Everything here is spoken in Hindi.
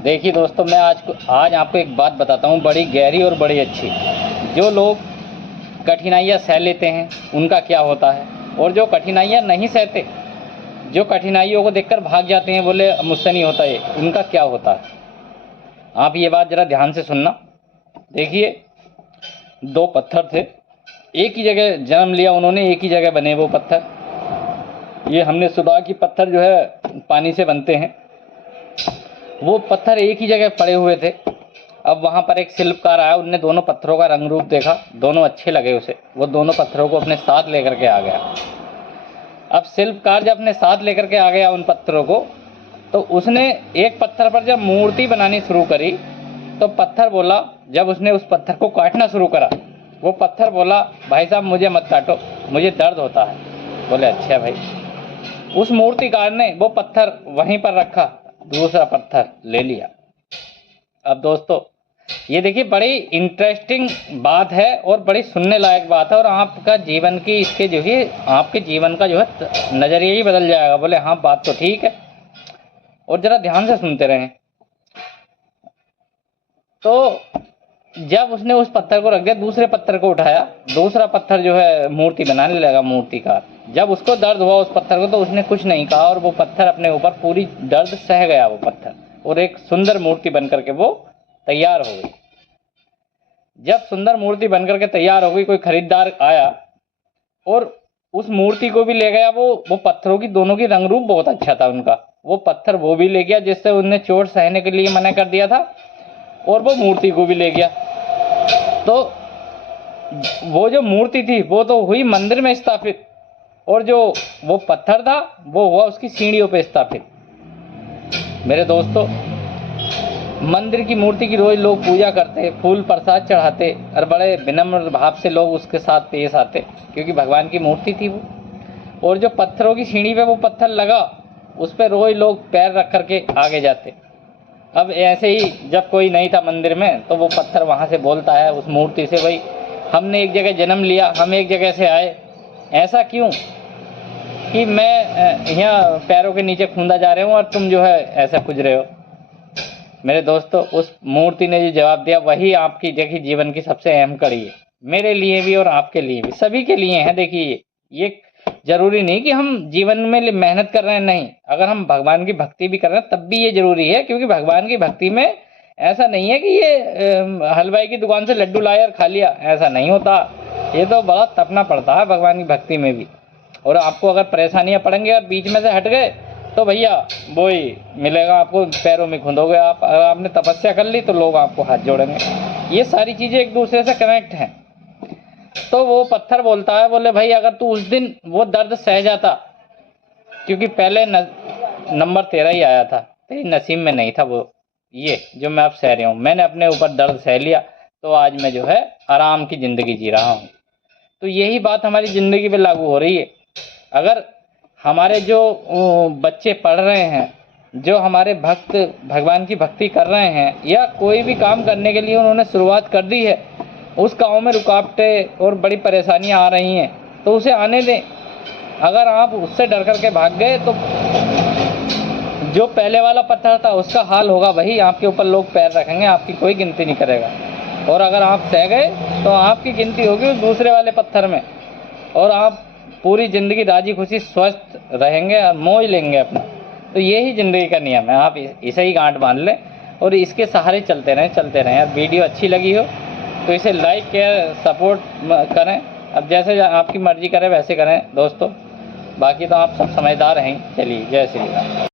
देखिए दोस्तों, मैं आज आपको एक बात बताता हूँ, बड़ी गहरी और बड़ी अच्छी। जो लोग कठिनाइयाँ सह लेते हैं उनका क्या होता है, और जो कठिनाइयाँ नहीं सहते, जो कठिनाइयों को देखकर भाग जाते हैं, बोले मुझसे नहीं होता ये, उनका क्या होता है। आप ये बात ज़रा ध्यान से सुनना। देखिए, दो पत्थर थे, एक ही जगह जन्म लिया उन्होंने, एक ही जगह बने वो पत्थर। ये हमने सुना कि पत्थर जो है पानी से बनते हैं। वो पत्थर एक ही जगह पड़े हुए थे। अब वहाँ पर एक शिल्पकार आया, उनने दोनों पत्थरों का रंग रूप देखा, दोनों अच्छे लगे उसे। वो दोनों पत्थरों को अपने साथ लेकर के आ गया। अब शिल्पकार जब अपने साथ लेकर के आ गया उन पत्थरों को, तो उसने एक पत्थर पर जब मूर्ति बनानी शुरू करी, तो पत्थर बोला, जब उसने उस पत्थर को काटना शुरू करा, वो पत्थर बोला, भाई साहब मुझे मत काटो, मुझे दर्द होता है। बोले अच्छा भाई। उस मूर्तिकार ने वो पत्थर वहीं पर रखा, दूसरा पत्थर ले लिया। अब दोस्तों, ये देखिए बड़ी इंटरेस्टिंग बात है और बड़ी सुनने लायक बात है, और आपका जीवन की इसके जो है, आपके जीवन का जो है नज़रिया ही बदल जाएगा। बोले हाँ, बात तो ठीक है। और ज़रा ध्यान से सुनते रहें। तो जब उसने उस पत्थर को रख दिया, दूसरे पत्थर को उठाया, दूसरा पत्थर जो है मूर्ति बनाने लगा मूर्तिकार। जब उसको दर्द हुआ उस पत्थर को, तो उसने कुछ नहीं कहा, और वो पत्थर अपने ऊपर पूरी दर्द सह गया वो पत्थर, और एक सुंदर मूर्ति बन करके वो तैयार हो गई। जब सुंदर मूर्ति बन करके तैयार हो गई, कोई खरीदार आया और उस मूर्ति को भी ले गया। वो पत्थरों की दोनों की रंग रूप बहुत अच्छा था उनका। वो पत्थर वो भी ले गया जिससे उनने चोट सहने के लिए मना कर दिया था, और वो मूर्ति को भी ले गया। तो वो जो मूर्ति थी वो तो हुई मंदिर में स्थापित, और जो वो पत्थर था वो हुआ उसकी सीढ़ियों पे स्थापित। मेरे दोस्तों, मंदिर की मूर्ति की रोज लोग पूजा करते, फूल प्रसाद चढ़ाते, और बड़े विनम्र भाव से लोग उसके साथ पेश आते, क्योंकि भगवान की मूर्ति थी वो। और जो पत्थरों की सीढ़ी पे वो पत्थर लगा, उस पर रोज लोग पैर रख करके आगे जाते। अब ऐसे ही जब कोई नहीं था मंदिर में, तो वो पत्थर वहाँ से बोलता है उस मूर्ति से, भाई हमने एक जगह जन्म लिया, हम एक जगह से आए, ऐसा क्यों कि मैं यहाँ पैरों के नीचे खूंदा जा रहा हूँ और तुम जो है ऐसा कुछ रहे हो। मेरे दोस्तों, उस मूर्ति ने जो जवाब दिया, वही आपकी देखिए जीवन की सबसे अहम कड़ी है, मेरे लिए भी और आपके लिए भी, सभी के लिए है। देखिए, ये जरूरी नहीं कि हम जीवन में मेहनत कर रहे हैं, नहीं, अगर हम भगवान की भक्ति भी कर रहे हैं तब भी ये जरूरी है, क्योंकि भगवान की भक्ति में ऐसा नहीं है कि ये हलवाई की दुकान से लड्डू लाया और खा लिया, ऐसा नहीं होता। ये तो बड़ा तपना पड़ता है भगवान की भक्ति में भी। और आपको अगर परेशानियां पड़ेंगी और बीच में से हट गए, तो भैया वो ही मिलेगा आपको, पैरों में खुंदोगे आप। अगर आपने तपस्या कर ली तो लोग आपको हाथ जोड़ेंगे। ये सारी चीज़ें एक दूसरे से कनेक्ट हैं। तो वो पत्थर बोलता है, बोले भाई अगर तू उस दिन वो दर्द सह जाता, क्योंकि पहले नंबर तेरा ही आया था, तेरी नसीब में नहीं था वो, ये जो मैं अब सह रहा हूँ, मैंने अपने ऊपर दर्द सह लिया, तो आज मैं जो है आराम की ज़िंदगी जी रहा हूँ। तो यही बात हमारी ज़िंदगी पे लागू हो रही है। अगर हमारे जो बच्चे पढ़ रहे हैं, जो हमारे भक्त भगवान की भक्ति कर रहे हैं, या कोई भी काम करने के लिए उन्होंने शुरुआत कर दी है, उस काम में रुकावटें और बड़ी परेशानियां आ रही हैं, तो उसे आने दें। अगर आप उससे डर करके भाग गए, तो जो पहले वाला पत्थर था उसका हाल होगा वही, आपके ऊपर लोग पैर रखेंगे, आपकी कोई गिनती नहीं करेगा। और अगर आप सह गए तो आपकी गिनती होगी उस दूसरे वाले पत्थर में, और आप पूरी ज़िंदगी राजी खुशी स्वस्थ रहेंगे और मौज लेंगे अपना। तो यही ज़िंदगी का नियम है, आप इसे ही गांठ बांध लें और इसके सहारे चलते रहें। यार वीडियो अच्छी लगी हो तो इसे लाइक शेयर सपोर्ट करें। अब जैसे आपकी मर्ज़ी करें वैसे करें दोस्तों, बाकी तो आप सब समझदार हैं। चलिए, जय श्री राम।